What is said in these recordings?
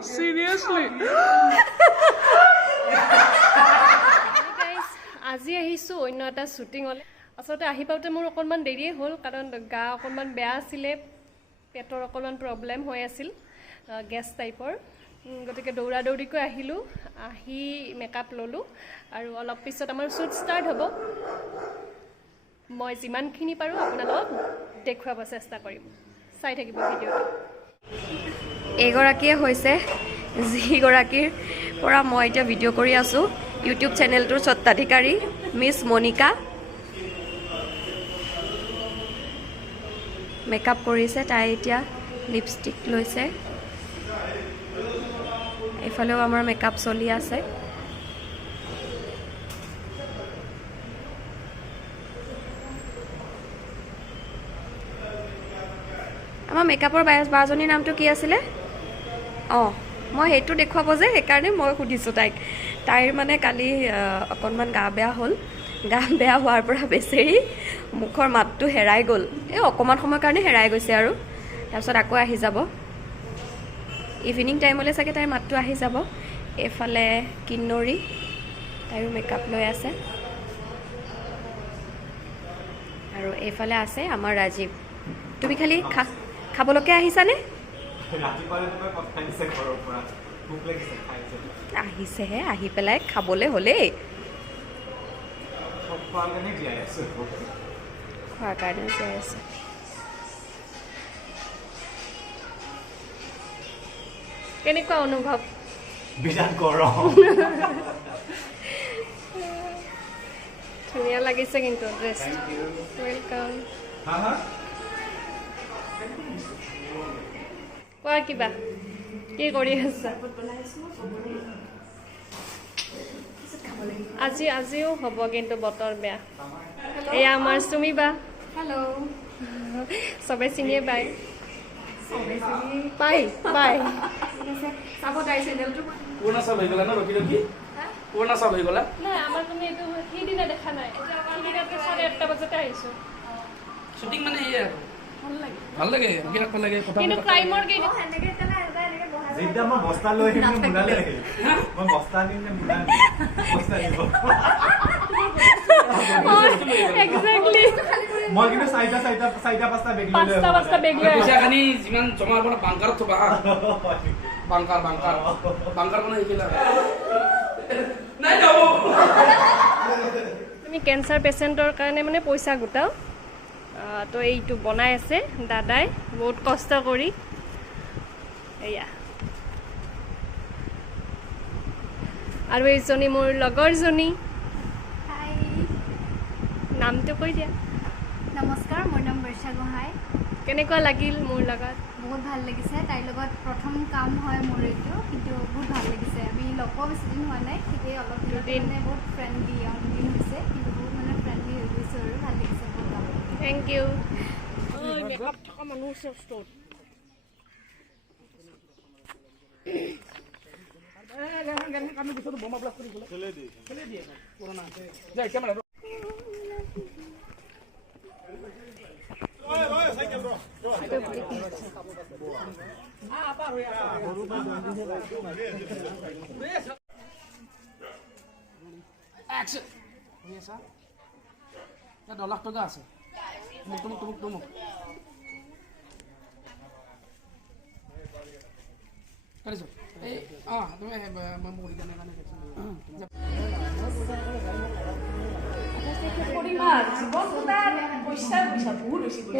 Seriously? Guys, আজি আহিছো অন্য এটা শুটিং হলে আসলে আহি পাওতে মোৰ অকনমান দেৰি হ'ল কাৰণ গা অকনমান বেয়া আছিল পেটৰ অকনমান প্ৰবলেম হৈ আছিল গ্যাস টাইপৰ গতিকে দৌৰা দৌৰিকৈ আহিলো আহি মেকআপ ললো আৰু অলপ পিছত আমাৰ শুট ষ্টাৰ্ট হ'ব মই যিমানখিনি পাৰো আপোনালোকক দেখুৱাব চেষ্টা কৰিম চাই থাকিব ভিডিঅটো এগৰাকীয়ে হৈছে যিগৰাকীৰ পৰা মই এতিয়া ভিডিঅ' কৰি আছো ইউটিউব চেনেলটোৰ স্বত্বাধিকাৰী মিছ মনিকা মেকআপ কৰিছে তাই এতিয়া লিপষ্টিক লৈছে এফালেও আমাৰ মেকআপ চলি আছে আমাৰ মেকআপৰ বাজনীৰ নামটো কি আছিলে মই হেইটো দেখুৱাব যে সেইকাৰণে মই সুধিছো তাইৰ মানে কালি অকনমান গা বেয়া হ'ল গা বেয়া হোৱাৰ পৰা বেছেৰি মুখৰ মাতটো হেৰাই গ'ল এই অকমান সময়ৰ কাৰণে হেৰাই গৈছে আৰু তাৰপিছত আকৌ আহি যাব ইভিনিং টাইমলৈ চাগে তাইৰ মাতটো আহি যাব এফালে কিন্নৰী তাইৰো মেকআপ লৈ আছে আৰু এফালে আছে আমাৰ ৰাজীৱ তুমি খালি খাবলৈকে আহিছানে আহিছেহে আহি পেলাই খাবলৈ হ'লেই খোৱাৰ কাৰণে জীয়াই আছে কেনেকুৱা অনুভৱ বিৰাট গৰম ধুনীয়া লাগিছে কিন্তু ড্ৰেছ ৱেলকাম কোৱা কিবা কি কৰি আছা আজিও হ'ব কিন্তু বতৰ বেয়া এয়া আমাৰ সুমিবা হেল্ল' চবে চিনিয়ে পায় পাই চাব তাই চেনেলটো পুৰণা সব হৈ গলা ন ৰকি ৰকি পুৰণা সব হৈ গলা নাই আমাৰ তুমি এইটো সেইদিনা দেখা নাই সেইদিনাটো 8:30 বজাতে আহিছো শুটিং মানে ইয়ে ভাল লাগে বিৰাট ভাল লাগে কথা কিন্তু ক্ৰাইমৰ কি যেটা মই বস্তা লৈ আহিম মুলালে মই বস্তা নিনে মুলালে বস্তা নিব এক্স্যাক্টলি মই কিন্তু চাইটা পাঁচটা বেগ লৈ পাঁচটা বেগ লৈ পইচা কানি যিমান জমা হ'ব বাংকাৰত থবা বাংকাৰ কোনে শিকিলা নাই যাব তুমি ক্যান্সাৰ পেশেন্টৰ কাৰণে মানে পইচা গোটাও তো এইটো বনাই আছে দাদাই বহুত কষ্ট কৰি এয়া আৰু এইজনী মোৰ লগৰজনী হাই নামটো কৈ দিয়া নমস্কাৰ মোৰ নাম বৰ্ষা গোহাঁই কেনেকুৱা লাগিল মোৰ লগত বহুত ভাল লাগিছে তাইৰ লগত প্ৰথম কাম হয় মোৰ এইটো কিন্তু বহুত ভাল লাগিছে আমি লগ বেছি দিন হোৱা নাই ঠিকেই অলপ দিন মানে বহুত ফ্ৰেণ্ডলি দিন হৈছে কিন্তু বহুত মানে ফ্ৰেণ্ডলি হৈ গৈছে আৰু ভাল লাগিছে বহুত কাম থ্যাংক ইউ মেকআপ থকা মানুহ ষ্ট'ৰ আমি পিছত বোমা ব্লাস্ট কৰি গ'লে খেলে দিয়ে পুৰণা যাই কেমেৰা Action! Yes, 10 লাখ টাকা আছে তুমুক কাৰিছো এই তুমি মামুৰি জানে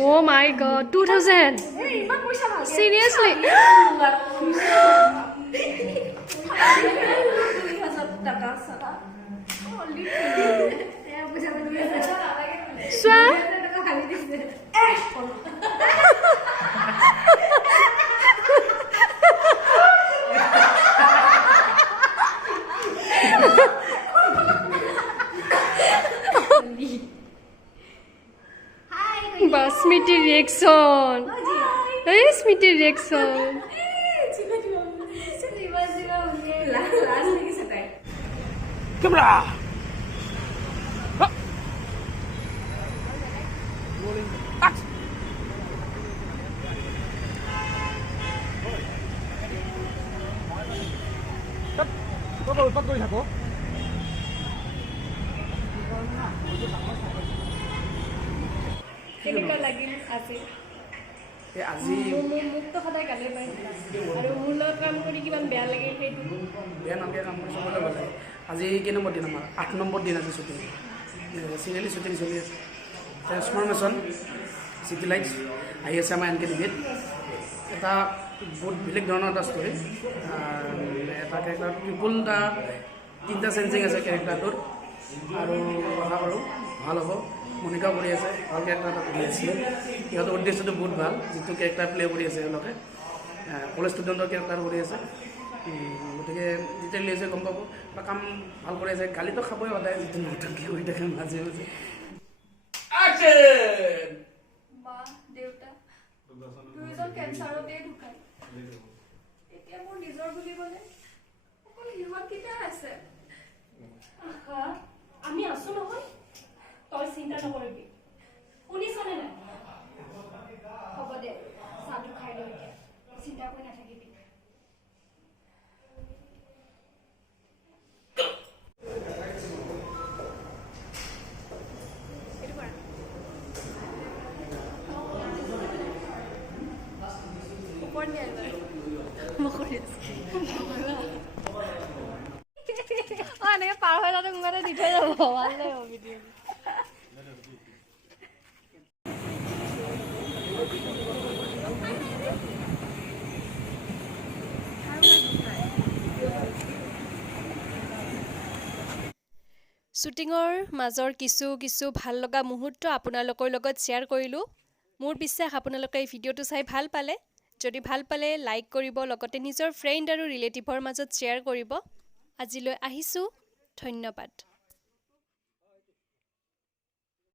Oh my god, 2000. Seriously? Swa? Smiti reaction. Hey, Smiti reaction. Camera. উৎপাত কৰি থাকো কেনেকুৱা লাগিল আজি আজি মোকতো সদায় গালি পাৰিছিলা আৰু মোৰ লগত কাম কৰি কিমান বেয়া লাগিল সেইটো বেয়া নালাগে কাম কৰি চবলৈ ভাল লাগে আজি কেই নম্বৰ দিন আমাৰ 8 নম্বৰ দিন আজি শ্বুটিং চিৰিয়েলি শ্বুটিং চলি আছে ট্ৰেন্সফৰ্মেশ্যন চিটি লাইটছ আহি আছে আমাৰ এনকে টিভিত এটা বহুত বেলেগ ধৰণৰ এটা ষ্টৰী এটা কেৰেক্টাৰ পিপুল এটা 3টা চেঞ্জিং আছে কেৰেক্টাৰটোৰ আৰু আশা কৰোঁ ভাল হ'ব মনিকাও কৰি আছে ভাল কেৰেক্টাৰ এটা কৰি আছে সিহঁতৰ উদ্দেশ্যটো বহুত ভাল যিটো কেৰেক্টাৰ প্লে কৰি আছে তেওঁলোকে কলেজ ষ্টুডেণ্টৰ কেৰেক্টাৰ কৰি আছে গতিকে যেতিয়া ৰিলিজ গম পাব বা কাম ভাল কৰি আছে গালিটো খাবই সদায় যিটো নতুনকৈ কৰি থাকে মাজে মাজে মা দেউতা দুয়োজন কেঞ্চাৰতে ঢুকাল এতিয়া মোৰ নিজৰ বুলিবলৈ অকল সিহঁতকেইটা আছে আমি আছো নহয় তই চিন্তা নকৰিবি শুনিছনে নাই হ'ব দে চাহটো খাই লৈ এতিয়া চিন্তা কৰি নাথাকিবি এনেকৈ পাৰ হৈ যাওঁতে মোক এটা দি থৈ যাব ভাল লাগিব ভিডিঅ' শ্বুটিঙৰ মাজৰ কিছু ভাল লগা মুহূৰ্ত আপোনালোকৰ লগত শ্বেয়াৰ কৰিলোঁ মোৰ বিশ্বাস আপোনালোকে এই ভিডিঅ'টো চাই ভাল পালে যদি ভাল পালে লাইক কৰিব লগতে নিজৰ ফ্ৰেণ্ড আৰু ৰিলেটিভৰ মাজত শ্বেয়াৰ কৰিব আজিলৈ আহিছোঁ ধন্যবাদ